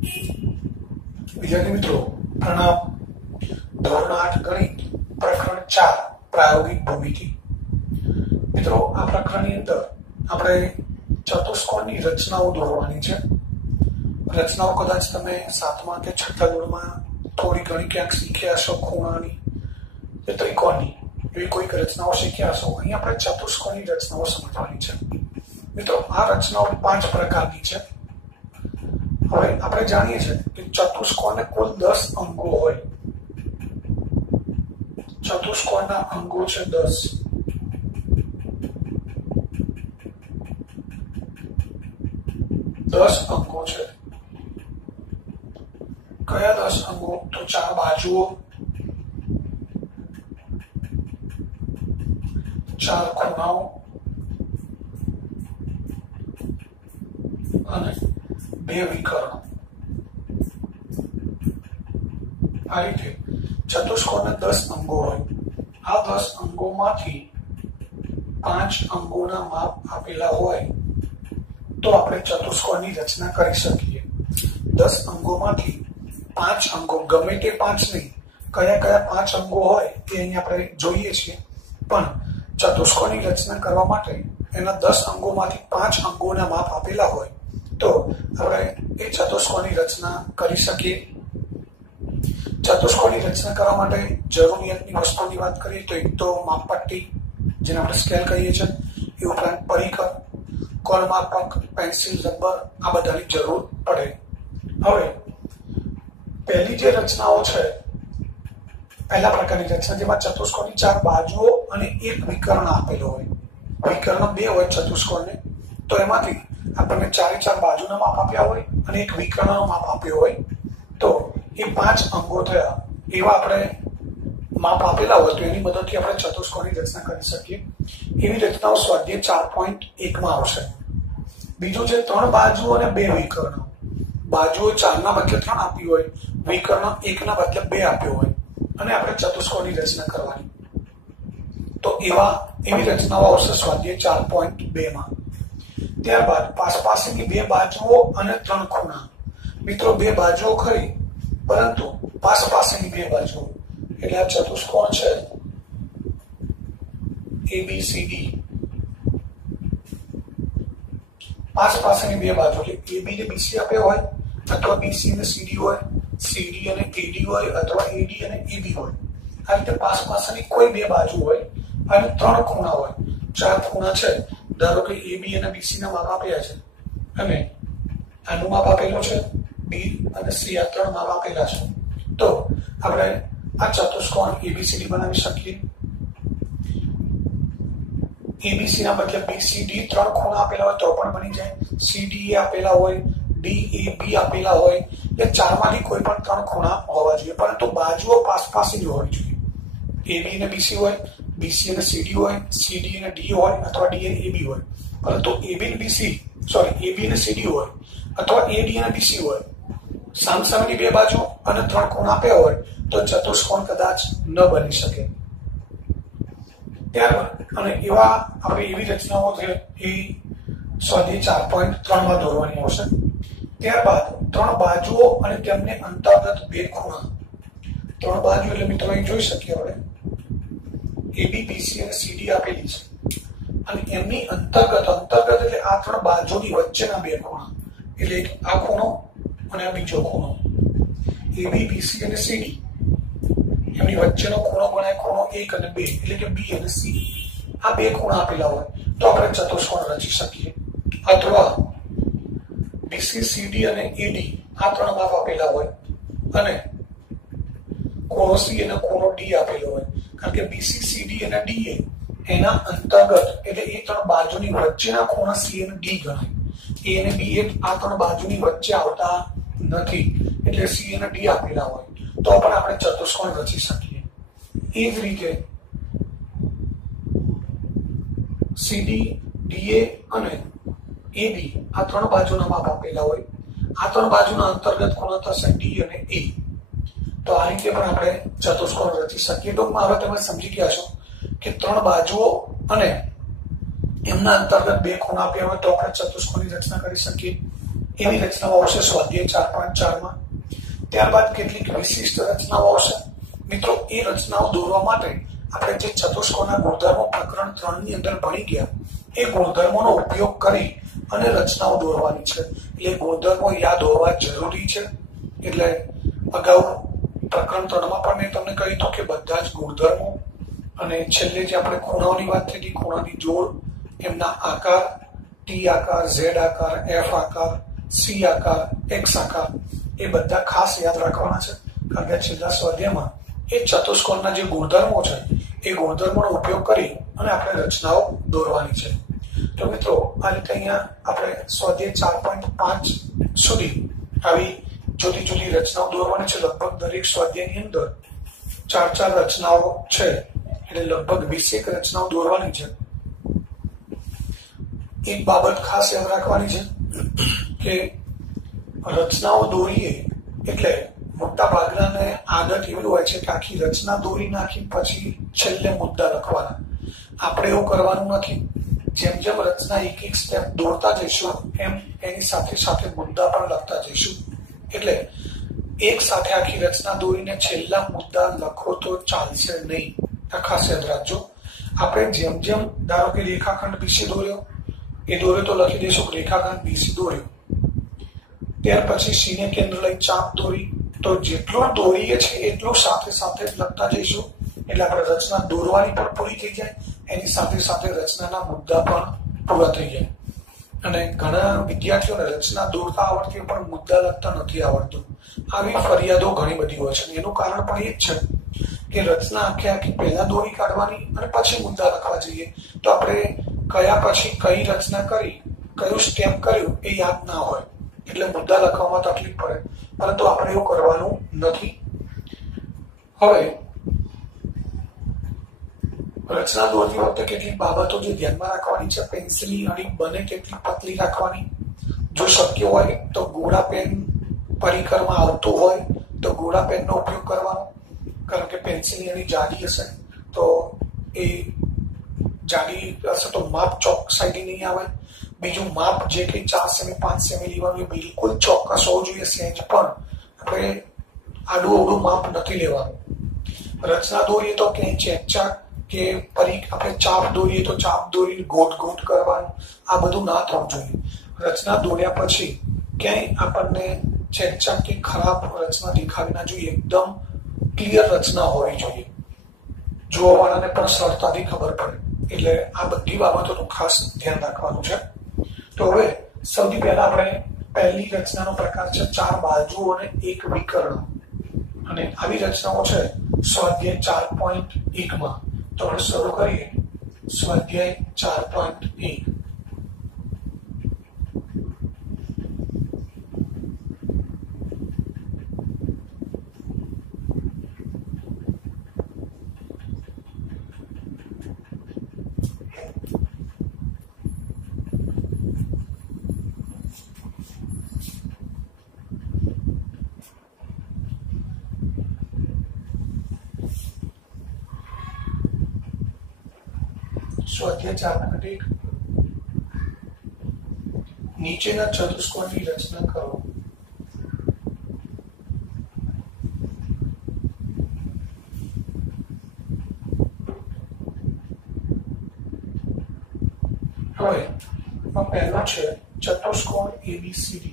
વિદ્યાર્થી મિત્રો પ્રણામ. ધોરણ 8 ગણિત પ્રકરણ 4 પ્રાયોગિક ભૂમિતિ. મિત્રો આ પ્રકરણની અંદર આપણે ચતુષ્કોણની રચનાઓ દોરવાની છે. રચનાઓ કદાચ તમે 7મા કે 6થા ધોરણમાં થોડી ઘણી ક્યાંક શીખ્યા હશો. ખૂણાની કે ત્રિકોણની એવી કોઈક રચનાઓ શીખ્યા હશો. અહીં આપણે ચતુષ્કોણની રચનાઓ સમજવાની છે. મિત્રો આ રચનાઓ 5 પ્રકારની છે. હવે આપણે જાણીએ છીએ કે ચતુષ્કોણને કુલ 10 અંગો હોય. ચતુષ્કોણના અંગો છે 10. અંગો છે. કયા 10 અંગો? તો 4 બાજુઓ, 4 ખૂણાઓ અને 2 વિકર્ણો. આ રીતે ચતુષ્કોણને 10 અંગો હોય. આ 10 અંગોમાંથી 5 અંગોના માપ આપેલા હોય તો આપણે ચતુષ્કોણની રચના કરી શકીએ. 10 અંગોમાંથી 5 અંગો, ગમે તે 5 નહીં, કયા 5 અંગો હોય તે અહીં આપણે જોઈએ છીએ. પણ ચતુષ્કોણની રચના કરવા માટે એના 10 અંગોમાંથી 5 અંગોના માપ આપેલા હોય તો આપણે એ ચતુષ્કોણની રચના કરી શકીએ. ચતુષ્કોણની રચના કરવા માટે જરૂરિયાતની વસ્તુની વાત કરીએ તો એક તો માપપટ્ટી, જેને આપણે સ્કેલ કહીએ છીએ, એ ઉપરાંત પરિકર, કોણમાપક, પેન્સિલ, રબર, આ બધાની જરૂર પડે. હવે પહેલી જે રચનાઓ છે, પહેલા પ્રકારની રચના જેમાં ચતુષ્કોણની 4 બાજુઓ અને 1 વિકર્ણ આપેલો હોય. વિકર્ણ 2 હોય ચતુષ્કોણને, તો એમાંથી આપણને 4 બાજુના માપ આપ્યા હોય અને 1 વિકર્ણનો માપ આપ્યો હોય તો એ 5 અંગો થયા. એવા આપણે માપ આપેલા હોય તો એની મદદથી આપણે ચતુષ્કોણની રચના કરી શકીએ. એવી રચનાઓ સ્વાધ્યાય 4.1 આવશે. બીજું છે 3 બાજુઓ અને 2 વિકર્ણો. બાજુઓ 4 ના બદલે 3 આપી હોય, વિકર્ણ 1 ના બદલે 2 આપ્યો હોય અને આપણે ચતુષ્કોણની રચના કરવાની. તો એવી રચનાઓ આવશે સ્વાધ્યાય 4.2 માં. ત્યારબાદ પાસપાસની 2 બાજુઓ અને 3 ખૂણા. મિત્રો 2 બાજુઓ ખરી, પરંતુ પાસપાસની 2 બાજુઓ એટલે આ ચતુષ્કોણ છે ABCD. પાસપાસની 2 બાજુ એટલે AB ને BC આપ્યા હોય અથવા BC ને CD હોય, CD અને AD હોય અથવા AD અને AB હોય. આ રીતે પાસપાસની કોઈ 2 બાજુ હોય અને 3 ખૂણા હોય. 4 ખૂણા છે, ધારો કે AB અને BC ના માપ આપ્યા છે અને આનું માપ આપેલું છે, B અને C આ 3 માપ આપેલા છે. તો આપણે આ ચતુષ્કોણ ABCD બનાવી શકીએ. ABC ના બદલે BCD 3 ખૂણા આપેલા હોય તો પણ બની જાય. CDE આપેલા હોય, DAB આપેલા હોય, એ 4 માંથી કોઈ પણ 3 ખૂણા હોવા જોઈએ, પરંતુ બાજુઓ પાસપાસની હોવી જોઈએ. AB અને BC હોય, BC અને CD હોય, CD અને D હોય અથવા D અને AB હોય. પરંતુ AB અને CD હોય અથવા AD અને BC હોય, સામસામેની 2 બાજુ અને 3 ખૂણા આપ્યા હોય તો ચતુષ્કોણ કદાચ ન બની શકે. ત્યારબાદ અને એવી રચનાઓ છે એ સ્વાધ્યાય 4.3 માં દોરવાની આવશે. ત્યારબાદ 3 બાજુઓ અને તેમને અંતર્ગત 2 ખૂણા. 3 બાજુ એટલે મિત્રો અહીં જોઈ શકીએ આપણે AB, BC અને CD આપેલી છે અને એમની અંતર્ગત એટલે આ 3 બાજુની વચ્ચેના 2 ખૂણા. એટલે આ ખૂણો અને આ બીજો ખૂણો. AB, BC અને CD એમની વચ્ચેનો ખૂણો ગણાય ખૂણો 1 અને 2 એટલે કે B અને C. આ 2 ખૂણા આપેલા હોય તો આપણે ચતુષ્કોણ રચી શકીએ. અથવા BC, CD અને AD આ 3 માપ આપેલા હોય અને ખૂણો C અને ખૂણો D આપેલો હોય. કારણ કે BC, CD અને D એના અંતર્ગત એટલે એ 3 બાજુની વચ્ચેના ખૂણા C અને D ગણાય. A અને B આ 3 બાજુની વચ્ચે આવતા નથી એટલે C અને D આપેલા હોય તો પણ આપણે ચતુષ્કોણ રચી શકીએ. એ જ રીતે CD, DA અને AB આ 3 બાજુના માપ આપેલા હોય. આ 3 બાજુના અંતર્ગત ખૂણા થશે D અને A. તો આ રીતે પણ આપણે ચતુષ્કોણ રચી શકીએ. ટૂંકમાં હવે તમે સમજી ગયા છો કે 3 બાજુઓ અને એમના અંતર્ગત 2 ખૂણા આપ્યા હોય તો આપણે ચતુષ્કોણની રચના કરી શકીએ. એવી રચનાઓ આવશે સ્વાધ્યાય 4.4 માં। ત્યારબાદ કેટલીક વિશિષ્ટ રચનાઓ આવશે। મિત્રો એ રચનાઓ દોરવા માટે આપણે જે ચતુષ્કોણના ગુણધર્મો પ્રકરણ 3 ની અંદર ભણી ગયા એ ગુણધર્મોનો ઉપયોગ કરી અને રચનાઓ દોરવાની છે। એટલે ગુણધર્મો યાદ હોવા જરૂરી છે। એટલે અગાઉ પ્રકરણ 3 માં પણ મેં તમને કહ્યું હતું કે બધા જ ગુણધર્મો અને છેલ્લે જે આપણે ખૂણાઓની વાત થઈ હતી, ખૂણાની જોડ, એમના આકાર, ટી આકાર, ઝેડ આકાર, એફ આકાર, સી આકાર, એક્સ આકાર, એ બધા ખાસ યાદ રાખવાના છે। કારણ કે છેલ્લા સ્વાધ્યાયમાં એ ચતુષ્કોણના જે ગુણધર્મો છે એ ગુણધર્મોનો ઉપયોગ કરી અને આપણે રચનાઓ દોરવાની છે। તો મિત્રો આ રીતે અહીંયા આપણે સ્વાધ્યાય 4.5 સુધી આવી જુદી જુદી રચનાઓ દોરવાની છે। લગભગ દરેક સ્વાધ્યાયની અંદર 4 રચનાઓ છે, એટલે લગભગ 20 રચનાઓ દોરવાની છે। એક બાબત ખાસ યાદ રાખવાની છે કે રચનાઓ દોરીએ એટલે મોટા ભાગનાને આદત એવી હોય છે કે આખી રચના દોરી નાખી પછી છેલ્લે મુદ્દા લખવાના। આપણે એવું કરવાનું નથી। જેમ જેમ રચના એક એક સ્ટેપ દોરતા જઈશું એમ એની સાથે સાથે મુદ્દા પણ લખતા જઈશું। એટલે એક સાથે આખી રચના દોરીને છેલ્લા મુદ્દા લખો તો ચાલશે નહીં। આ ખાસ યાદ રાખજો। આપણે જેમ જેમ ધારો કે રેખાખંડ બીસી દોર્યો, એ દોર્યો તો લખી દઈશું રેખાખંડ બીસી દોર્યો। ત્યાર પછી સીને કેન્દ્ર લઈ ચાપ દોરી, તો જેટલું દોરીએ છે એટલું સાથે સાથે લખતા જઈશું। એટલે આપણે રચના દોરવાની પણ પૂરી થઈ જાય, એની સાથે સાથે રચનાના મુદ્દા પણ પૂરા થઈ જાય। અને ઘણા વિદ્યાર્થીઓને રચના દોરતા આવડતી પણ મુદ્દા લખતા નથી આવડતું। આવી ફરિયાદો ઘણી બધી હોય છે। એનું કારણ પણ એ જ છે કે રચના આખી પહેલા દોરી કાઢવાની અને પછી મુદ્દા લખવા જઈએ તો આપણે કયા પછી કઈ રચના કરી, કયું સ્ટેપ કર્યું એ યાદ ના હોય, એટલે મુદ્દા લખવામાં તકલીફ પડે। પરંતુ આપણે એવું કરવાનું નથી। હવે રચના દોરતી વખતે કેટલીક બાબતો જે ધ્યાનમાં રાખવાની છે। પેન્સિલની અણી બને તેટલી પતલી રાખવાની। જો શક્ય હોય તો ગોળા પેન પરિકરમાં આવતું હોય તો ગોળા પેનનો ઉપયોગ કરવાનો। કારણ કે પેન્સિલની અણી જાડી હશે તો એ જાડી હશે તો માપ ચોકસાઈથી નહીં આવે। બીજું માપ જે કંઈ 4 સેમી 5 સેમી લેવાનું એ બિલકુલ ચોક્કસ હોવું જોઈએ। સેજ પણ આપણે આડું અવડું માપ નથી લેવાનું। રચના દોરીએ તો ક્યાંય ચેકચાક કે આપણે ચાપ દોરીએ તો ચાપ દોરી ગોટ ગોટ કરવાનું, આ બધું ના થવું જોઈએ। રચના દોર્યા પછી ક્યાંય આપણને ચેકચાક કે ખરાબ રચના દેખાવી ના જોઈએ। એકદમ ક્લિયર રચના હોવી જોઈએ, જોવાવાળાને પણ સરળતાથી ખબર પડે। એટલે આ બધી બાબતોનું ખાસ ધ્યાન રાખવાનું છે। તો હવે સૌથી પહેલા આપણે પહેલી રચનાનો પ્રકાર છે 4 બાજુઓ અને 1 વિકર્ણ, અને આવી રચનાઓ છે સ્વાધ્યાય 4.1 માં। તો આપણે શરૂ કરીએ સ્વાધ્યાય 4.1। સ્વાધ્યાય 4.1 નીચેના ચતુષ્કોણની રચના કરો। હવે પહેલો છે ચતુષ્કોણ ABCD।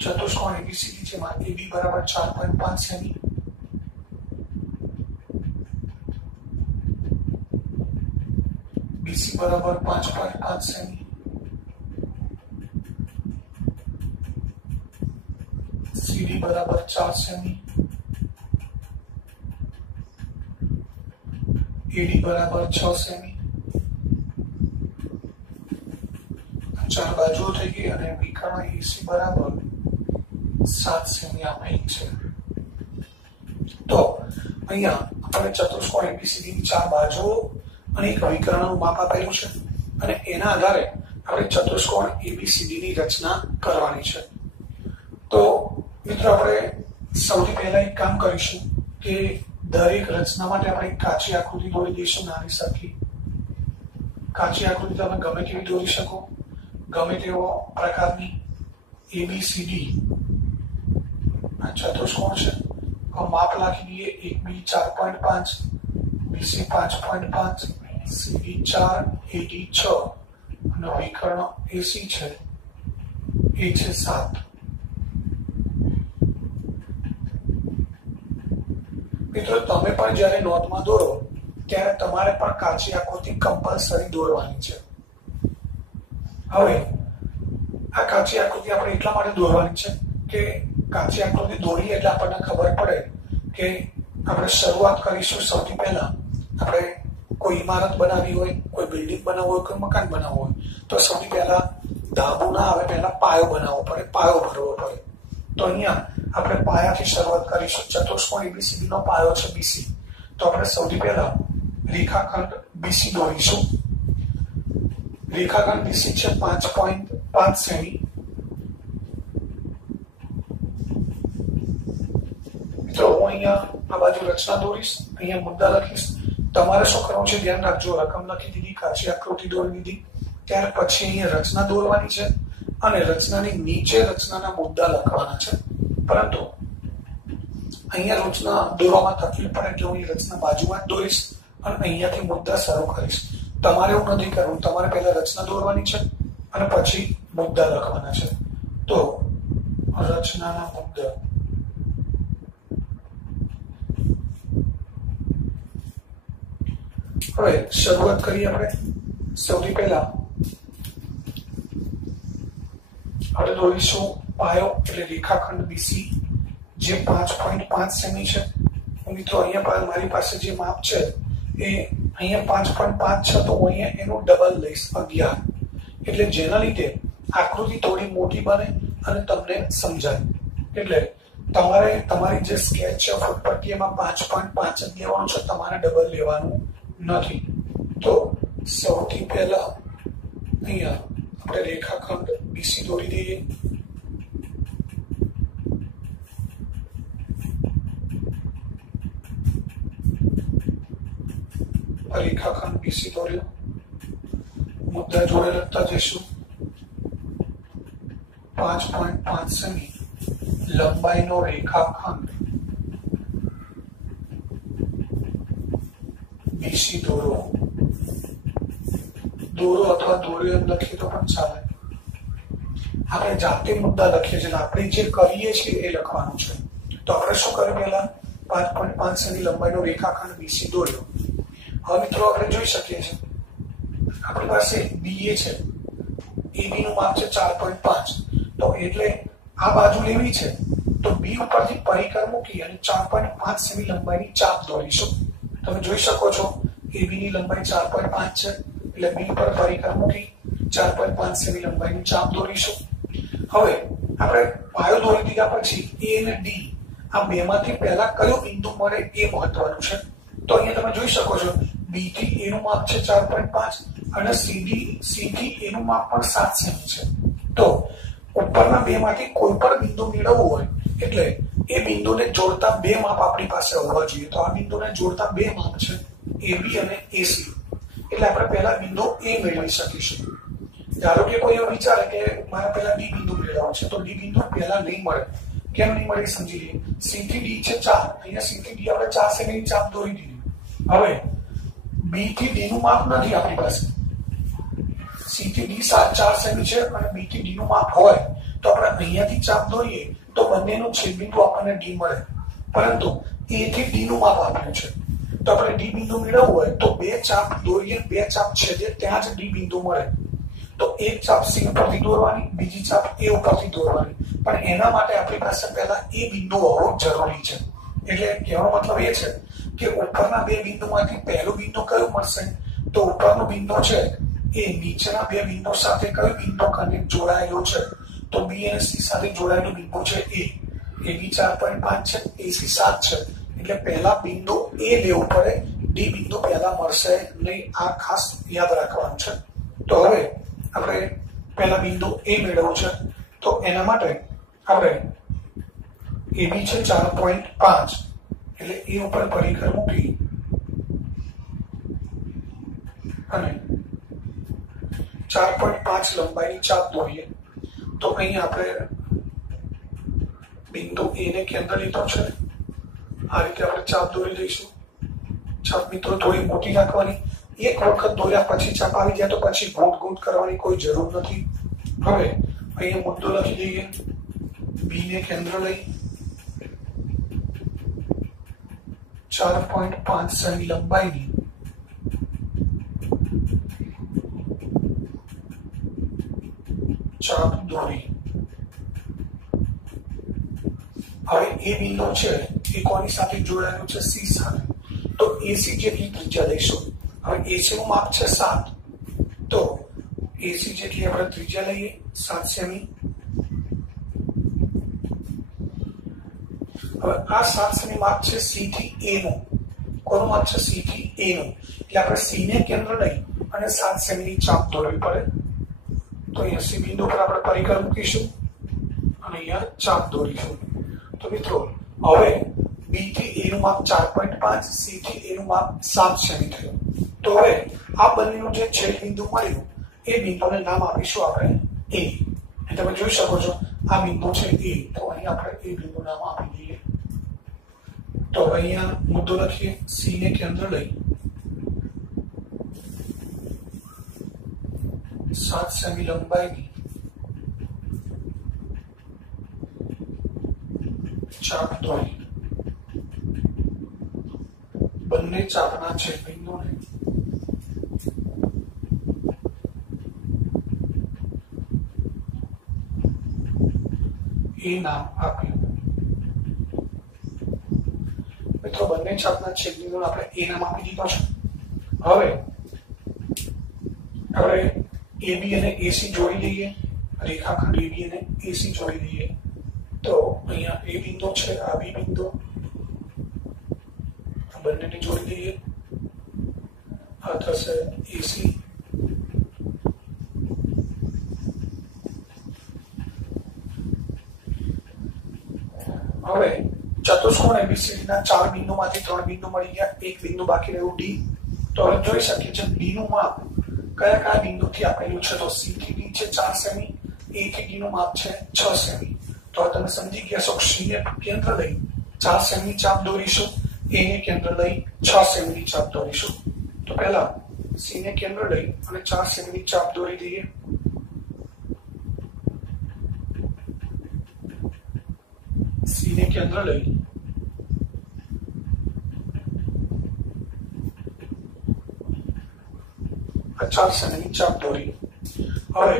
ચતુષ્કોણ ABCD જેમાં AB બરાબર 4.5 સેમી, BC બરાબર 5.5 સેમી, CD બરાબર 4 સેમી, AD બરાબર 6 સેમી। 4 બાજુઓ થઈ ગઈ અને વિકર્ણ AC બરાબર 7 સેમી આપેલ છે। તો અહીંયા આપણે ચતુષ્કોણ ABCD ની 4 બાજુઓ અને એક વિકર્ણનું માપ આપેલું છે, અને એના આધારે આપણે ચતુષ્કોણ ABCD ની રચના કરવાની છે। તો મિત્રો આપણે સૌથી પહેલા એક કામ કરીશું કે દરેક રચના માટે આપણે કાચી આકૃતિ દોરી દઈશું નાની સરખી. કાચી આકૃતિ તમે ગમે તેવી દોરી શકો, ગમે તેવો પ્રકારની. ABCD આ ચતુષ્કોણ છે. માપ લખી દઈએ. AB 4.5, BC 5.5, CD 4, AD 6 અને વિકર્ણ AC છે એ છે 7. મિત્રો તમે પણ જ્યારે નોટમાં દોરો ત્યારે તમારે પણ કાચી આકૃતિ કમ્પલસરી દોરવાની છે. હવે આ કાચી આકૃતિ આપણે એટલા માટે દોરવાની છે કે કાચી આકૃતિ દોરીએ એટલે આપણને ખબર પડે કે આપણે શરૂઆત કરીશું. સૌથી પહેલા આપણે કોઈ ઇમારત બનાવવી હોય, કોઈ બિલ્ડિંગ બનાવવું હોય, કોઈ મકાન બનાવવું હોય તો સૌથી પહેલા ધાબુ ના આવે, પહેલા પાયો બનાવવો પડે, પાયો ભરવો પડે. તો અહીંયા આપણે પાયાથી શરૂઆત કરીશું. ચતુષ્કોણ ABCD નો પાયો છે BC. તો આપણે સૌથી પહેલા રેખાખંડ BC દોરીશું. રેખાખંડ BC છે 5.5 સેમી. તો હું અહીંયા આ બાજુ રચના દોરીશ, અહીંયા મુદ્દા લખીશ. તમારે શું કરવાનું છે ધ્યાન રાખજો. રકમ લખી દીધી, કાચી આકૃતિ દોરી દીધી, ત્યાર પછી અહીંયા રચના દોરવાની છે અને રચનાની નીચે રચનાના મુદ્દા લખવાના છે. પરંતુ અહીંયા રચના દોરવામાં તકલીફ પડે એટલે હું રચના બાજુમાં જ દોરીશ અને અહીંયાથી મુદ્દા શરૂ કરીશ. તમારે એવું નથી કરવું. તમારે પહેલા રચના દોરવાની છે અને પછી મુદ્દા લખવાના છે. તો રચનાના મુદ્દા હવે શરૂઆત કરીએ આપણે. સૌથી પહેલા આપણે દોરીશું પાયો એટલે રેખાખંડ BC જે 5.5 સેમી છે. મિત્રો અહીંયા મારી પાસે જે માપ છે એ અહીંયા 5.5 છે તો હું અહીંયા એનું ડબલ લઈશ 11. એટલે જેના લીધે આકૃતિ થોડી મોટી બને અને તમને સમજાય. એટલે તમારે તમારી જે સ્કેચ છે ફૂટપટ્ટી એમાં 5.5 જ લેવાનું છે, તમારે ડબલ લેવાનું નથી. તો સૌથી પહેલા અહીંયા આપણે રેખાખંડ BC દોરી દઈએ. રેખાખંડ BC દોર્યો. મુદ્દા જોડે લખતા જઈશું. 5.5 સેમી લંબાઈનો રેખાખંડ BC દોરો. દોરો અથવા દોર્યો એમ લખીએ તો પણ ચાલે. આપણે જાતે મુદ્દા લખીએ છીએ, આપણે જે કરીએ છીએ એ લખવાનું છે. તો આપણે શું કર્યું? પહેલા 5.5 સેમી લંબાઈનો રેખાખંડ BC દોર્યો. હવે મિત્રો આપણે જોઈ શકીએ છીએ આપણી પાસે BA છે, AB નું માપ છે 4.5. તો એટલે આ બાજુ લેવી છે તો B ઉપરથી પરિકર મૂકી અને 4.5 સેમી લંબાઈની ચાપ દોરીશું. તમે જોઈ શકો છો AB ની લંબાઈ 4.5 છે એટલે B પર પરિકર મૂકી 4.5 સેમી લંબાઈની ચાપ દોરીશું. હવે આપણે પાયો દોરી દીધા પછી A અને D આ બેમાંથી પહેલા કયો બિંદુ મળે એ મહત્વનું છે. તો અહીંયા તમે જોઈ શકો છો B થી A નું માપ છે 4.5 અને C થી A નું માપ પણ 7 સેમી છે. તો ઉપરના બેમાંથી કોઈ પણ બિંદુ મેળવવું હોય એટલે એ બિંદુને જોડતા બે માપ આપણી પાસે હોવા જોઈએ. તો આ બિંદુને જોડતા બે માપ છે AB અને AC. એટલે આપણે પહેલા બિંદુ A મેળવી શકીશું. ધારો કે કોઈ એવું વિચારે કે મારે પહેલા D બિંદુ મેળવવાનું છે તો D બિંદુ પહેલા નહીં મળે. કેમ નહીં મળે સમજી લઈએ. C થી D છે 4, અહીંયા C થી D આપણે 4 સેમીની ચાપ દોરી દીધી. હવે B થી D નું માપ નથી આપણી પાસે. C થી D 4 સેમી છે અને B થી D નું માપ હોય તો આપણે અહીંયાથી ચાપ દોરીએ તો બંનેનું છેદબિંદુ આપણને D મળે. પરંતુ A થી D નું માપ આપ્યું છે તો આપણે D બિંદુ મેળવવું હોય તો બે ચાપ દોરીએ, બે ચાપ છેદે ત્યાં જ D બિંદુ મળે. તો એક ચાપ C ઉપરથી દોરવાની, બીજી ચાપ A ઉપરથી દોરવાની. પણ એના માટે આપણી પાસે પહેલા A બિંદુ હોવો જરૂરી છે. એટલે કહેવાનો મતલબ એ છે કે ઉપરના બે બિંદુમાંથી પહેલું બિંદુ કયું મળશે? તો ઉપરનું બિંદુ છે એ નીચેના બે બિંદુ સાથે કયું બિંદુ કનેક્ટ જોડાયેલું છે? તો B અને C સાથે જોડાયેલું બિંદુ છે A. AB 4.5 છે, AC 7 છે. એટલે પહેલા બિંદુ A લેવું પડે, D બિંદુ પહેલા મળશે નહીં. આ ખાસ યાદ રાખવાનું છે. તો હવે આપણે પહેલા બિંદુ A મેળવવું છે તો એના માટે આપણે AB છે 4.5 એટલે એ ઉપર પરિકર મૂકી અને 4.5 લંબાઈની ચાપ દોરીએ તો અહીં આપણે બિંદુ એ ને કેન્દ્ર લીધો છે. આ રીતે આપણે ચાપ દોરી દઈશું. ચાપ મિત્રો થોડી મોટી રાખવાની. એક વખત દોર્યા પછી ચાપ આવી જાય તો પછી ગૂંટ ગૂંટ કરવાની કોઈ જરૂર નથી. હવે અહીંયા મુદ્દો લખી દઈએ. બી ને કેન્દ્ર લઈ 4.5 સેમી લંબાઈની ચાપ દોરી. હવે એ બિંદુ છે એ કોની સાથે જોડાયેલું છે? સી સાથે. તો એસી જેટલી ત્રિજ્યા લઈશું. હવે એસી નું માપ છે 7, તો એસી જેટલી આપણે ત્રિજ્યા લઈએ 7 સેમી. હવે આ 7 સેમી માપ છે સી થી એ નું. કોનું માપ છે? સી થી એ નું. એટલે આપણે સી ને કેન્દ્ર લઈ અને 7 સેમી ની ચાપ દોરવી પડે. તો અહીંયા સી બિંદુ પર આપણે પરિકર મૂકીશું અને અહીંયા ચાપ દોરીશું. તો મિત્રો હવે બી થી એ નું માપ 4.5, સી થી એ નું માપ 7 સેમી થયું. તો હવે આ બંનેનું જે છેદ બિંદુ મળ્યું એ બિંદુને નામ આપીશું આપણે એ. તમે જોઈ શકો છો આ બિંદુ છે એ, તો અહીં આપણે એ બિંદુ નામ આપી દઈએ. તો અહીંયા મુદ્દો લખીએ. સી ને કેન્દ્ર લઈ 7 સેમી લંબાઈની ચાપ દોરી. બંને ચાપના છેદ બિંદુને એ નામ આપ્યું. મિત્રો બંને ચાપના છેદ બિંદુને આપણે એ નામ આપી દીધો છે. હવે AB અને AC જોડી દઈએ. રેખાખંડ AB અને AC જોડી દઈએ. તો અહીંયા એ બિંદુ છે, આ બી બિંદુ, આ બંનેને જોડી દઈએ. આ થશે AC. હવે ચતુષ્કોણ ABCD ના 4 બિંદુમાંથી 3 બિંદુ મળી ગયા. એક બિંદુ બાકી રહ્યું ડી. તો હવે જોઈ શકીએ છીએ ડી નું માપ કયા કયા બિંદુથી આપેલું છે? તો સી થી ડી છે 4 સેમી, એ થી ડી નું માપ છે 6 સેમી. તો તમે સમજી ગયા છો. સી ને કેન્દ્ર લઈ 4 સેમી ની ચાપ દોરીશું, એ ને કેન્દ્ર લઈ 6 સેમી ની ચાપ દોરીશું. તો પહેલા સી ને કેન્દ્ર લઈ અને 4 સેમી ની ચાપ દોરી દઈએ. સી ને કેન્દ્ર લઈ 4 સેમી ની ચાપ દોરી. હવે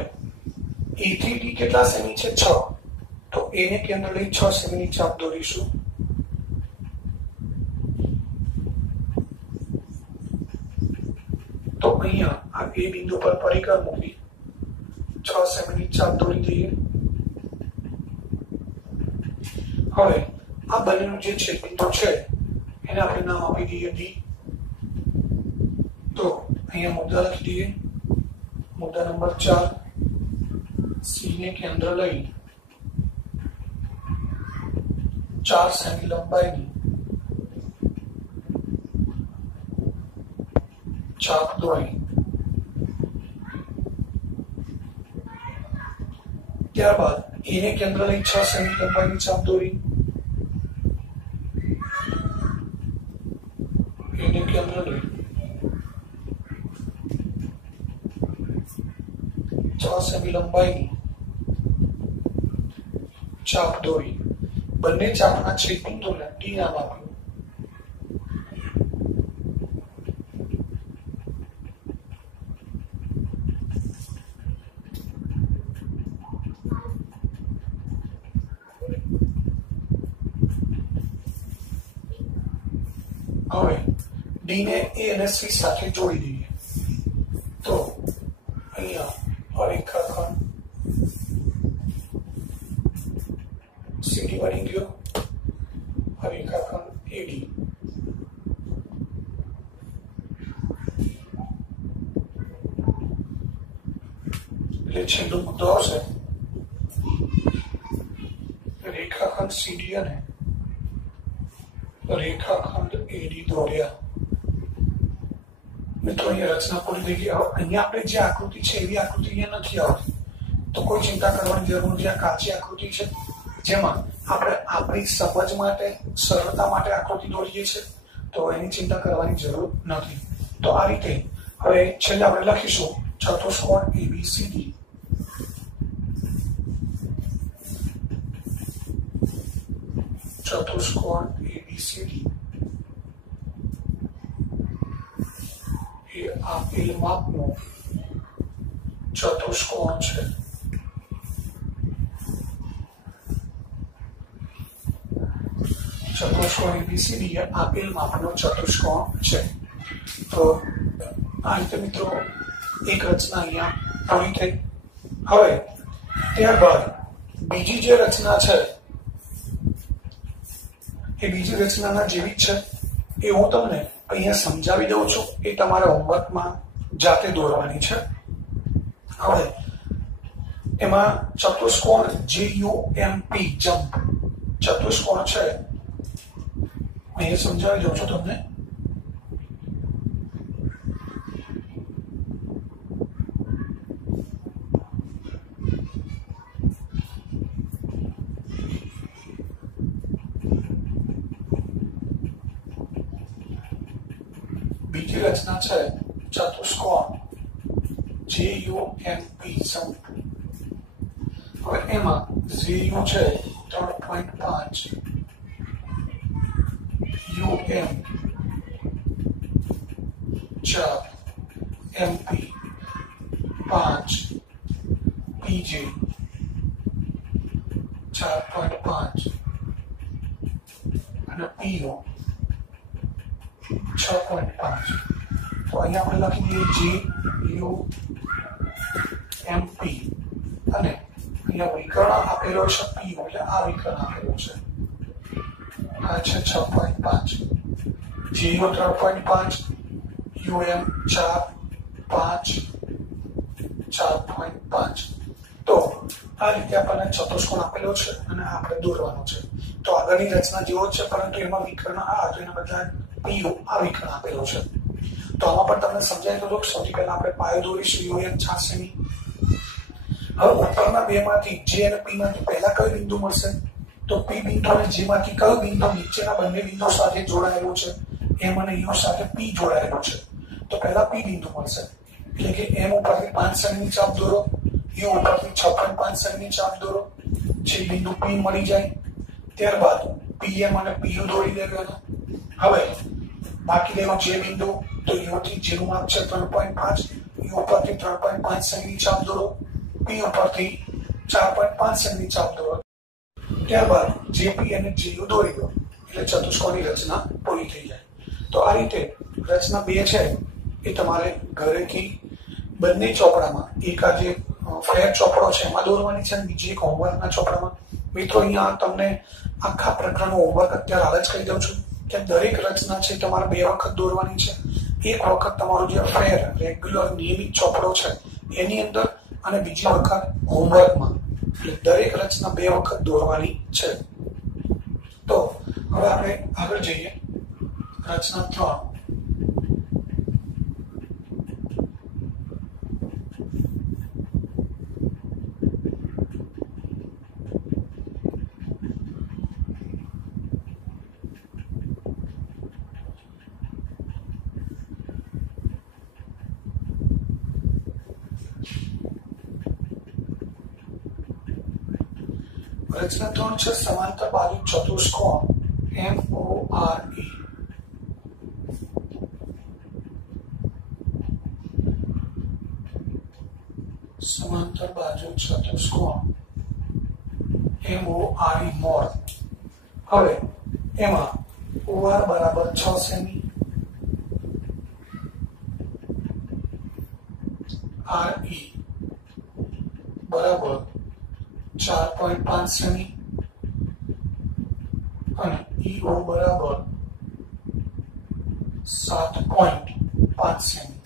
એ થી ડી કેટલા સેમી છે? 6. તો એ ને કેન્દ્ર લઈ 6 સેમી ની ચાપ દોરીશું. તો અહીંયા આ એ બિંદુ પર પરિકર મૂકી 6 સેમી ની ચાપ દોરી દઈએ. હવે આ બંનેનું જે છેદ બિંદુ છે એને આપણે નામ આપી દઈએ ડી. તો અહીંયા મુદ્દા લખી દઈએ. મુદ્દા નંબર 4. સી ને કેન્દ્ર લઈ 4 સેમી લંબાઈની ચાપ દોરી. ત્યારબાદ એ ને કેન્દ્ર લઈ 6 સેમી લંબાઈની ચાપ દોરી. એ ને કેન્દ્ર લઈ 6 સેમી લંબાઈની ચાપ દોરી. બંને ચાપના છેદ બિંદુને ડી નામ આપ્યું. હવે ડી ને એ અને સી સાથે જોડી દઈએ. તો અહીંયા રેખાખંડ સીડી બની ગયો. રેખાખંડ એડી. એટલે છેલ્લો મુદ્દો આવશે રેખાખંડ સીડી અને રેખાખંડ એડી દોર્યા. મિત્રો અહીંયા રચના પૂરી થઈ ગઈ. હવે અહીંયા આપણે જે આકૃતિ છે એવી આકૃતિ અહીંયા નથી આવતી, તો કોઈ ચિંતા કરવાની જરૂર નથી. આ કાચી આકૃતિ છે જેમાં આપણે આપણી સમજ માટે, સરળતા માટે આકૃતિ દોરીએ છીએ, તો એની ચિંતા કરવાની જરૂર નથી. તો આ રીતે હવે છેલ્લે આપણે લખીશું ચતુષ્કોણ ABCD. ચતુષ્કોણ ABCD એ આપેલ માપનું ચતુષ્કોણ છે. ચતુષ્કોણ ABCD એ આપેલ માપનો ચતુષ્કોણ છે. તો આ રીતે મિત્રો એક રચના અહીંયા પૂરી થઈ. હવે ત્યારબાદ બીજી જે રચના છે એ બીજી રચનાના જેવી જ છે એ હું તમને અહીંયા સમજાવી દઉં છું. એ તમારા હોમવર્કમાં જાતે દોરવાની છે. હવે એમાં ચતુષ્કોણ JUMP જમ્પ ચતુષ્કોણ છે, અહીંયા સમજાવી દઉં છું તમને. બીજી રચના છે ચતુષ્કોણ JUMP જમ્પ. હવે એમાં JU છે 3.5, UM 4, MP 5, PJ 4.5 અને PO 6.5. તો અહીંયા આપણે લખી દઈએ JUMP અને અહીંયા વિકર્ણ આપેલો છે P, એટલે આ વિકર્ણ આપેલો છે. આ છે 6.5, JU 3.5, UM 4, 5, 4.5. તો આ રીતે આપણને ચતુષ્કોણ આપેલો છે અને આપણે દોરવાનો છે. તો આગળની રચના જેવો જ છે, પરંતુ એમાં વિકર્ણ આ તો એના બદલે PO આ વિકર્ણ આપેલો છે. તો આમાં પણ તમને સમજાય તો સૌથી પહેલા આપણે પાયો દોરીશું UM 4 સેમી. હવે ઉપરના બે માંથી J અને P માંથી પહેલા કયો બિંદુ મળશે? તો P બિંદુ અને J માંથી કયો બિંદુ નીચેના બંને બિંદુ સાથે જોડાયેલો છે? M અને U સાથે P જોડાયેલો છે. તો પહેલા P બિંદુ મળશે, એટલે કે M ઉપરથી 5 સેમીની ચાપ દોરો, U ઉપરથી 6.5 સેમીની ચાપ દોરો. J બિંદુ P મળી જાય. ત્યારબાદ PM અને PU દોરી દેવાના. હવે બાકી રહ્યો J બિંદુ, તો U થી J નું માપ છે 3.5, U ઉપરથી 3.5 સેમીની ચાપ દોરો, P ઉપરથી 4.5 સેમીની ચાપ દોરો. ત્યારબાદ JP અને JU દોરી દો, એટલે ચતુષ્કોણની રચના પૂરી થઈ જાય. તો આ રીતે રચના 2 છે એ તમારે ઘરેથી બંને ચોપડામાં, એક આ જે ફેર ચોપડો છે એમાં દોરવાની છે અને બીજી એક હોમવર્કના ચોપડામાં. મિત્રો અહીંયા તમને આખા પ્રકરણનું હોમવર્ક અત્યારે હાલ જ કહી દઉં છું કે દરેક રચના છે તમારે 2 વખત દોરવાની છે. એક વખત તમારું જે ફેર રેગ્યુલર નિયમિત ચોપડો છે એની અંદર, અને બીજી વખત હોમવર્કમાં. એટલે દરેક રચના 2 વખત દોરવાની છે. તો હવે આપણે આગળ જઈએ. રચના 3. રચના 3 છે સમાંતર બાજુ ચતુષ્કોણ MORE. સમાંતર બાજુ ચતુષ્કોણ MORE મોર. હવે એમાં OR બરાબર 6 સેમી, RE બરાબર 4.5 સેમી અને EO બરાબર 7.5 સેમી.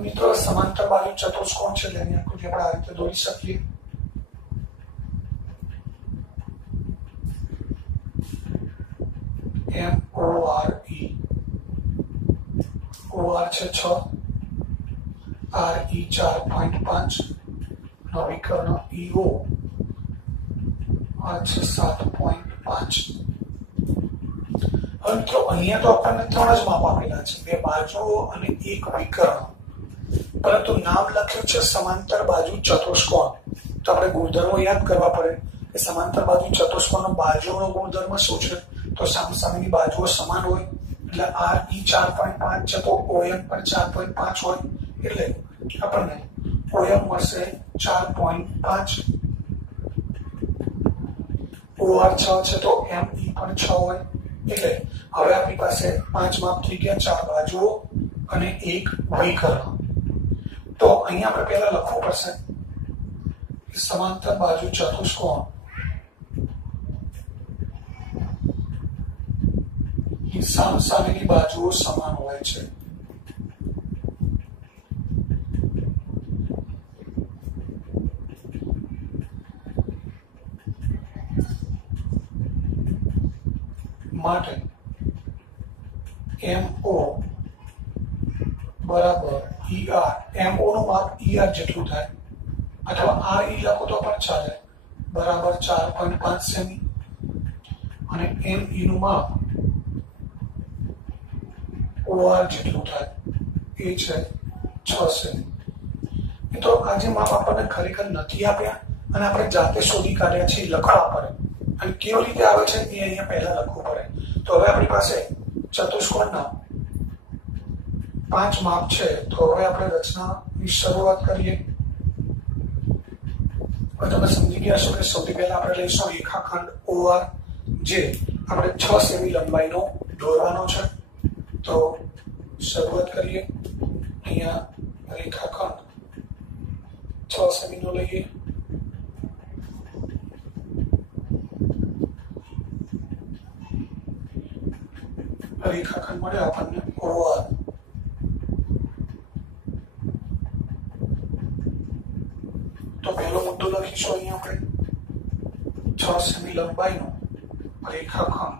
મિત્રો સમાંતર બાજુ ચતુષ્કોણ છે જેની આકૃતિ આપણે આ રીતે દોરી શકીએ. MORE OR છે 6 RE 4.5 નો વિકર્ણ EO આ છે 7.5. મિત્રો અહીંયા તો આપણને 3 જ માપ આપેલા છે, 2 બાજુઓ અને 1 વિકર્ણ, પરંતુ નામ લખ્યું છે સમાંતર બાજુ ચતુષ્કોણ. તો આપણે ગુણધર્મો યાદ કરવા પડે કે સમાંતર બાજુ ચતુષ્કોણનો બાજુનો ગુણધર્મ શું છે, તો સામસામેની બાજુઓ સમાન હોય એટલે RE 4.5 છે તો OM પણ 4.5 હોય એટલે આપણને OM મળશે 4.5. OR 6 છે તો ME પણ 6 હોય એટલે હવે આપણી પાસે 5 માપ થઈ ગયા, 4 બાજુઓ અને 1 વિકર્ણ. તો અહીંયા આપણે પહેલા લખવું પડશે સમાંતર બાજુ ચતુષ્કોણ સામસામેની બાજુઓ સમાન હોય છે. માટે MO બરાબર ER, MO નું માપ ER જેટલું થાય અથવા RE લખો તો પણ ચાલે, બરાબર 4.5 સેમી અને ME નું માપ OR જેટલું થાય એ છે 6 સેમી. તો આ જે માપ આપણને ખરેખર નથી આપ્યા અને આપણે જાતે શોધી કાઢ્યા છે, લખવા પડે અને કેવી રીતે આવે છે એ અહીંયા પહેલા લખવું પડે. તો હવે આપણી પાસે ચતુષ્કોણના 5 માપ છે. તો હવે આપણે રચનાની શરૂઆત કરીએ. હવે તમે સમજી ગયા છો કે સૌથી પહેલા આપણે લઈશું રેખાખંડ OR, જે આપણે 6 સેમી લંબાઈનો દોરવાનો છે. તો શરૂઆત કરીએ. અહીંયા રેખાખંડ 6 સેમી નો લઈએ. રેખાખંડ મળે આપણને OR. તો પહેલો મુદ્દો લખીશું અહીંયા આપણે 6 સેમી લંબાઈનો રેખાખંડ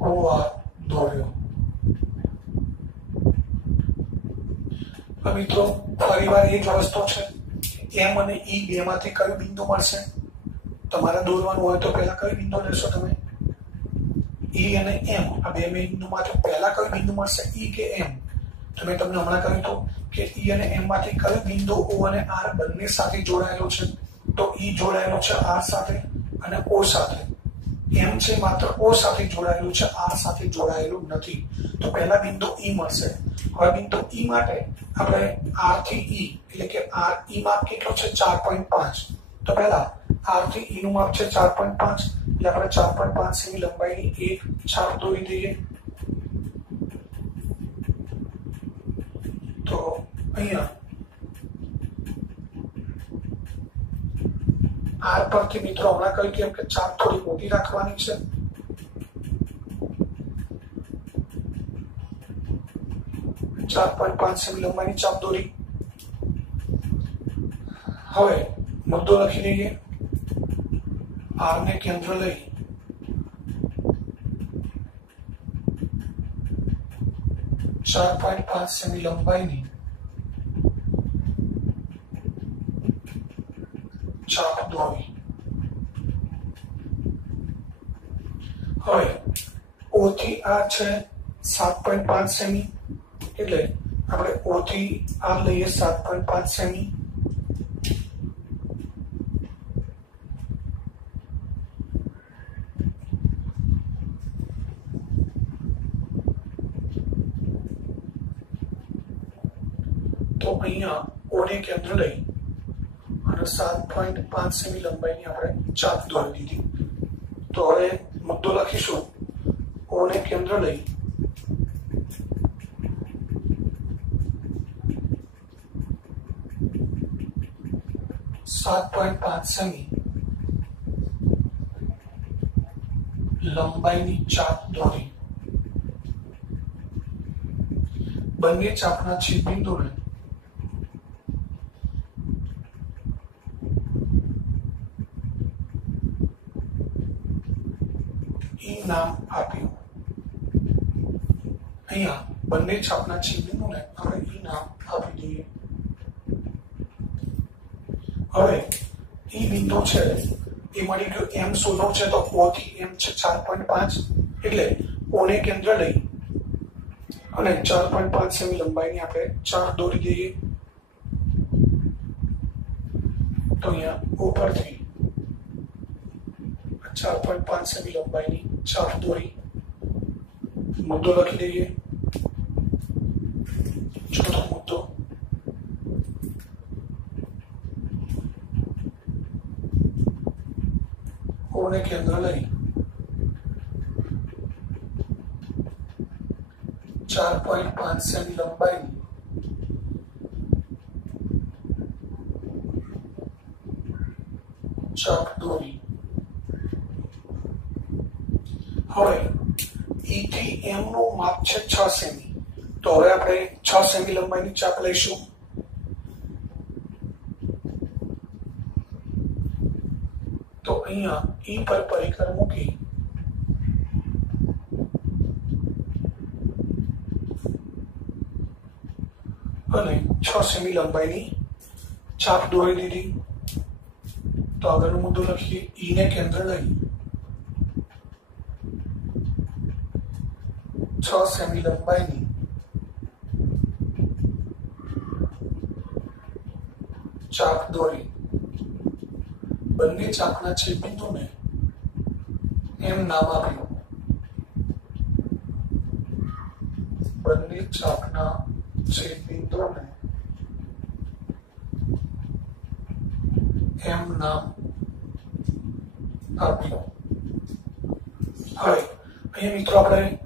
OR દોર્યો. મિત્રો ફરીવાર એ જ વસ્તુ છે, M અને E બેમાંથી કયું બિંદુ મળશે તમારે દોરવાનું હોય તો પહેલા કયું બિંદુ લેશો તમે? E અને M આ બે બિંદુમાંથી પહેલા કયું બિંદુ મળશે, E કે M? તો મેં તમને હમણાં કહ્યું હતું કે E અને M માંથી કયું બિંદુ O અને R બંને સાથે જોડાયેલું છે? તો E જોડાયેલું છે R સાથે અને O સાથે. M છે માત્ર O સાથે જોડાયેલું છે, R સાથે જોડાયેલું નથી. તો પહેલા બિંદુ E મળશે. હવે બિંદુ E માટે આપણે R થી E એટલે કે R E માપ કેટલો છે 4.5. તો પહેલા R થી E નું માપ છે 4.5 એટલે આપણે 4.5 સેમી લંબાઈની એક છાપ દોરી દઈએ. તો અહીંયા R પરથી મિત્રો હમણાં કહ્યું કેમ કે ચાપ થોડી મોટી રાખવાની છે. ચાર 4.5 સેમી લંબાઈની ચાપ દોરી. હવે મુદ્દો લખી લઈએ. R ને કેન્દ્ર લઈ ચાર 4.5 સેમી લંબાઈની ચાપ દોરી. હવે O થી R છે 7.5 સેમી એટલે આપણે O થી R લઈએ 7.5 સેમી. તો અહીંયા O ને કેન્દ્ર લઈ અને 7.5 સેમી લંબાઈની આપણે ચાપ દોરી દીધી. તો હવે મુદ્દો લખીશું. O ને કેન્દ્ર લઈ સેમી લંબાઈની ચાપ દોરી. બંને ચાપના છેદ બિંદુને ઈ નામ આપ્યું. અહીંયા બંને છાપના છેદબિંદુને આપણે ઈ નામ આપી દઈએ. હવે ઈ બિંદુ છે એ મળી ગયો. એમ શોધો છે તો O થી M છે 4.5, એટલે O ને કેન્દ્ર લઈ અને 4.5 સેમી લંબાઈની આપણે ચાપ દોરી દઈએ. તો અહીંયા ઉપરથી 4.5 સેમી લંબાઈની ચાપ દોરી મુદ્દો લખી દઈએ. ચોથો મુદ્દો O ને કેન્દ્ર લઈ 4.5 સેમી લંબાઈની ચાપ દોરી. હવે E થી M નું માપ છે 6 સેમી. તો હવે આપણે 6 સેમી લંબાઈની ચાપ લઈશું. તો અહીંયા E પર પરિકર મૂકી અને 6 સેમી લંબાઈની ચાપ દોરી દીધી. તો આગળનો મુદ્દો લખીએ. E ને કેન્દ્ર લઈ 6 સેમી લંબાઈની ચાપ દોરી. બંને ચાપના છેદબિંદુને M નામ આપ્યું. બંને ચાપના છેદબિંદુને M નામ આપ્યું. હવે અહીંયા મિત્રો આપણે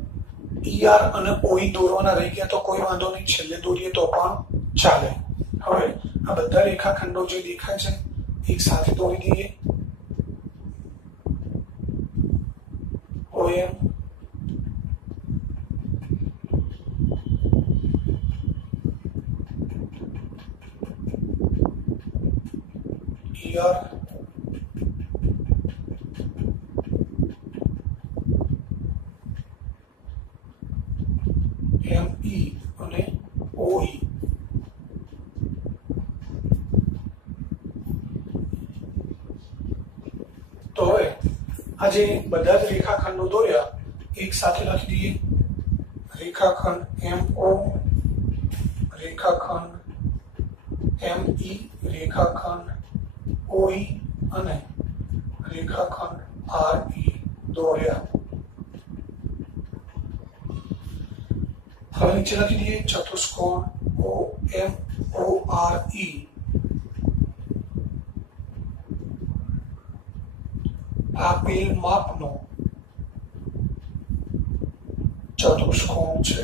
ER અને OE દોરવાના રહી ગયા તો કોઈ વાંધો નહીં, છેલ્લે દોરીએ તો પણ ચાલે. હવે આ બધા રેખાખંડો જે દેખાય છે એક સાથે દોરી દઈએ. OM ER ME અને OE. તો હવે આજે બધા જ રેખાખંડો દોર્યા એક સાથે લખી દઈએ. રેખાખંડ MO, રેખાખંડ ME, રેખાખંડ OE અને રેખાખંડ RE દોર્યા. હવે નીચે લખી દઈએ ચતુષ્કોણ OMORE આપેલ માપનો ચતુષ્કોણ છે.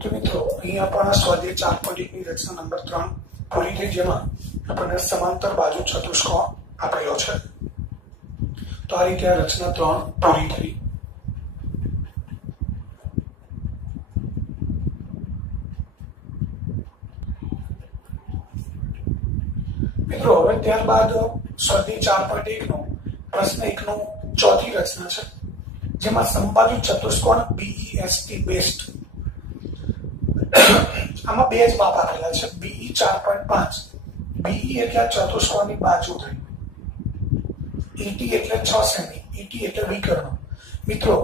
તો મિત્રો અહીંયા પણ આ સ્વાધ્યાય 4.1 ની રચના નંબર 3 પૂરી થઈ, જેમાં આપણને સમાંતર બાજુ ચતુષ્કોણ આપેલો છે. તો આ રીતે આ રચના 3 પૂરી થઈ. મિત્રો હવે ત્યારબાદ સ્વાધ્યાય 4.1 નો પ્રશ્ન 1 નો ચોથી રચના છે, જેમાં સમબાજુ ચતુષ્કોણ BEST બેસ્ટ. આમાં બે જ માપ આપેલા છે. BE 4.5. BE એટલે ચતુષ્કોણની બાજુ થઈ. ET એટલે 6 સેમી. ET એટલે વિકર્ણ. મિત્રો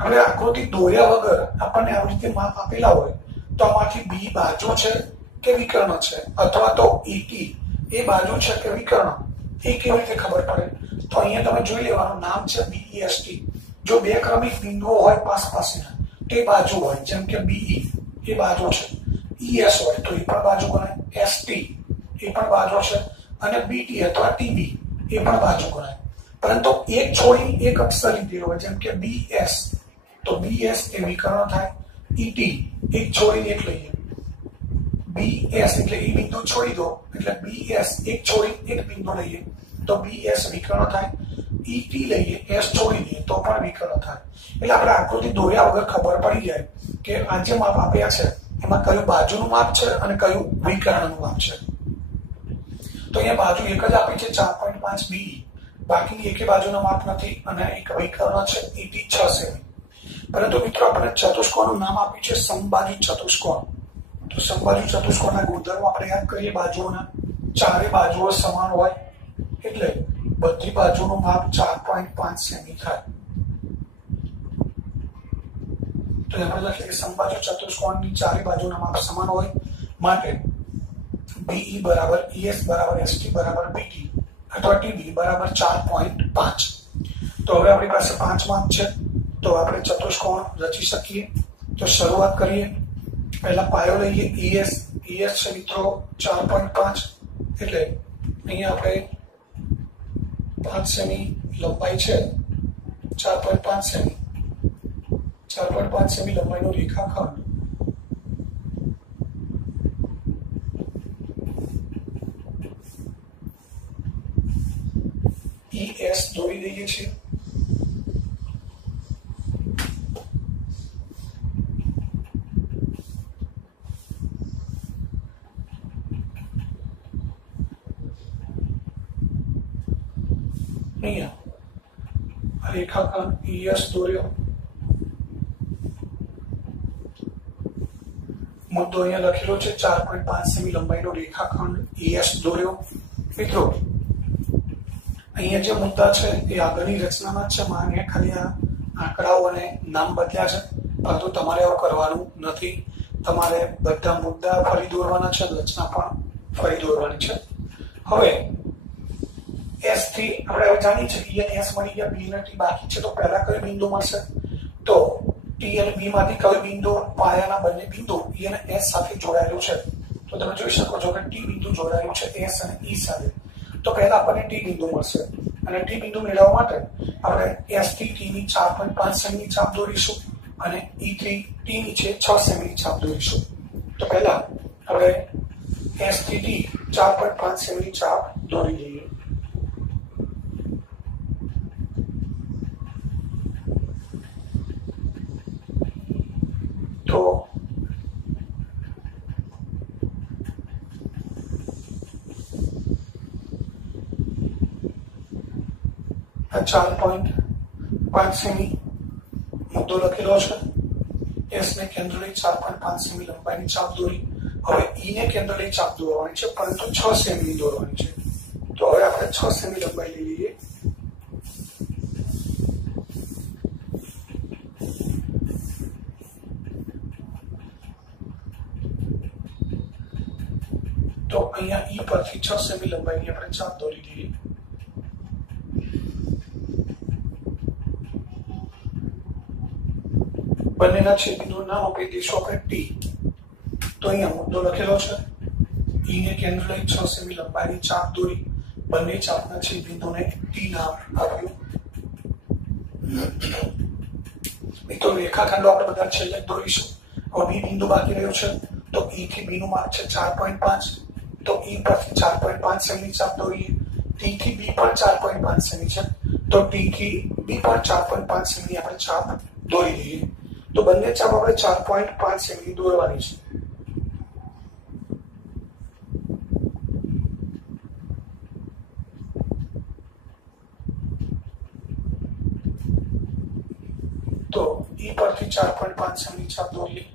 હવે આકૃતિ દોર્યા વગર આપણને આવી રીતે માપ આપેલા હોય તો આમાંથી B બાજુ છે કે વિકર્ણ છે, અથવા તો ET એ બાજુ છે કે વિકર્ણ, એ કેવી રીતે ખબર પડે? તો અહીંયા તમે જોઈ લેવાનું, નામ છે BEST. જો બે ક્રમિક બિંદુઓ હોય પાસપાસના તે બાજુ હોય, જેમ કે BE એ બાજુ છે, ES હોય તો એ પણ બાજુ ગણાય, ST એ પણ બાજુ છે, અને BT અથવા TB એ પણ બાજુ ગણાય. પરંતુ એક છોડી એક અક્ષર લીધેલો હોય, જેમ કે BS, તો BS એ વિકર્ણ થાય. ET એક છોડી એક લઈએ, BS એટલે એ બિંદુ છોડી દો એટલે BS એક છોડી એક બિંદુ લઈએ તો BS વિકર્ણ થાય. ET લઈએ, S છોડી દઈએ તો પણ વિકર્ણ થાય. એટલે આપણે આકૃતિ દોર્યા વગર ખબર પડી જાય કે આ જે માપ આપ્યા છે એમાં કયું બાજુનું માપ છે અને કયું વિકર્ણનું માપ છે. તો અહીંયા બાજુ એક જ આપી છે 4.5 BE, બાકીની એકે બાજુનો માપ નથી અને એક વિકર્ણ છે ET 6 સેમી. પરંતુ મિત્રો આપણે ચતુષ્કોણનું નામ આપ્યું છે સમબાજુ ચતુષ્કોણ. તો સમબાજુ ચતુષ્કોણના ગુણધર્મો આપણે યાદ કરીએ. બાજુઓના ચારે બાજુઓ સમાન હોય એટલે બધી બાજુનું માપ 4.5 સેમી થાય. તો આપણે લખીએ કે સમબાજુ ચતુષ્કોણની ચારે બાજુના માપ સમાન હોય માટે BE બરાબર ES બરાબર ST બરાબર BT અથવા TB બરાબર 4.5. તો હવે આપણી પાસે 5 માપ છે, તો આપણે ચતુષ્કોણ રચી શકીએ. તો શરૂઆત કરીએ. પહેલા પાયો લઈએ. ES છે મિત્રો 4.5 એટલે અહીંયા આપણે 5 સેમી લંબાઈ છે. 4.5 સેમી 4.5 સેમી લંબાઈનો રેખાખંડ ES દોરી દઈએ છીએ. અહીંયા રેખાખંડ ES દોર્યો. મુદ્દો અહીંયા લખેલો છે 4.5 સેમી લંબાઈનો રેખાખંડ ES દોર્યો. મિત્રો અહીંયા જે મુદ્દા છે એ આગળની રચનામાં છે. માન્ય ખાલી આ આંકડાઓ અને નામ બદલ્યા છે, પરંતુ તમારે એવું કરવાનું નથી. તમારે બધા મુદ્દા ફરી દોરવાના છે, રચના પણ ફરી દોરવાની છે. હવે S થી આપણે હવે જાણીએ છીએ E અને S મળી ગયા, B અને T બાકી છે. તો પહેલા કઈ બિંદુ મળશે? તો T અને B માંથી કઈ બિંદુ પાયાના બંને બિંદુ E અને S સાથે જોડાયેલું છે? તો તમે જોઈ શકો છો કે T બિંદુ જોડાયેલું છે S અને E સાથે. તો પહેલા આપણને T બિંદુ મળશે અને T બિંદુ મેળવવા માટે આપણે S થી T ની 4.5 સેમીની ચાપ દોરીશું અને E થી T નીચે 6 સેમીની ચાપ દોરીશું. તો પહેલા આપણે S થી T 4.5 સેમીની ચાપ દોરી લઈએ. તો આ 4.5 સેમી મુદ્દો લખેલો છે. S ને કેન્દ્ર લઈ 4.5 સેમી લંબાઈની ચાપ દોરી. હવે E ને કેન્દ્ર લઈ ચાપ દોરવાની છે, પરંતુ 6 સેમી દોરવાની છે. તો હવે આપણે 6 સેમી લંબાઈ લઈ લઈએ. તો અહીંયા E પરથી 6 સેમી લંબાઈની આપણે ચાપ દોરી દઈએ. બંનેના છેદબિંદુનું નામ આપી દઈશું આપણે T. તો અહીંયા મુદ્દો લખેલો છે. E ને કેન્દ્ર લઈ 6 સેમી લંબાઈની ચાપ દોરી. બંને ચાપના છેદબિંદુને T નામ આપ્યું. મિત્રો રેખાખંડો આપણે બધા છેલ્લે દોરીશું. હવે B બિંદુ બાકી રહ્યો છે. તો E થી B નું માપ છે 4.5. તો E પરથી 4.5 સેમીની ચાપ દોરીએ. T થી B પર 4.5 સેમી છે. તો T થી B પર 4.5 સેમીની આપણે ચાપ દોરી દઈએ. તો બંને ચાપ આપણે 4.5 સેમી દોરવાની છે. તો E પરથી 4.5 સેમી ચાપ દોરીએ.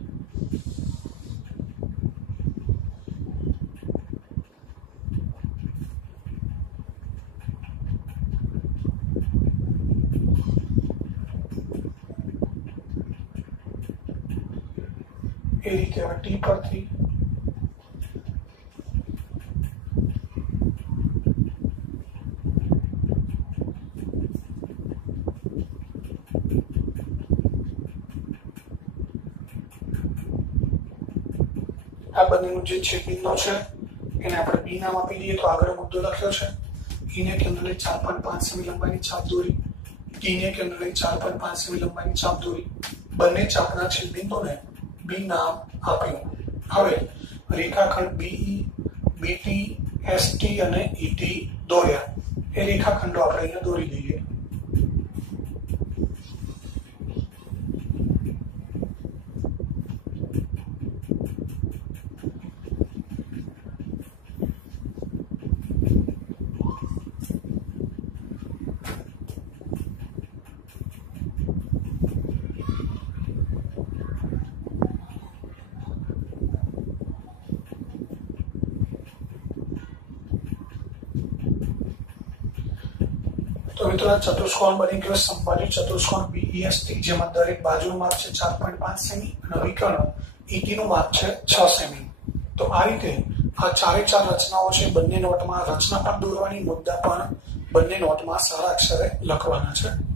એ રીતે હવે T પરથી આ બંનેનું જે છેદબિંદુ છે એને આપણે B નામ આપી દઈએ. તો આગળ મુદ્દો લખ્યો છે. E ને કેન્દ્ર લઈ 4.5 સેમી લંબાઈની ચાપ દોરી. T ને કેન્દ્ર લઈ 4.5 સેમી લંબાઈની ચાપ દોરી. બંને ચાપના છેદબિંદુને B નામ આપ્યું. હવે રેખાખંડ BE, BT, ST અને ET દોર્યા. એ રેખાખંડો આપણે અહીંયા દોરી દઈએ. તો મિત્રો આ ચતુષ્કોણ બની ગયો સમબાજુ ચતુષ્કોણ BEST, જેમાં દરેક બાજુનું માપ છે 4.5 સેમી અને વિકર્ણ ET નું માપ છે 6 સેમી. તો આ રીતે આ ચારે ચાર રચનાઓ છે બંને નોટમાં રચના પણ દોરવાની, મુદ્દા પણ બંને નોટમાં સારા અક્ષરે લખવાના છે.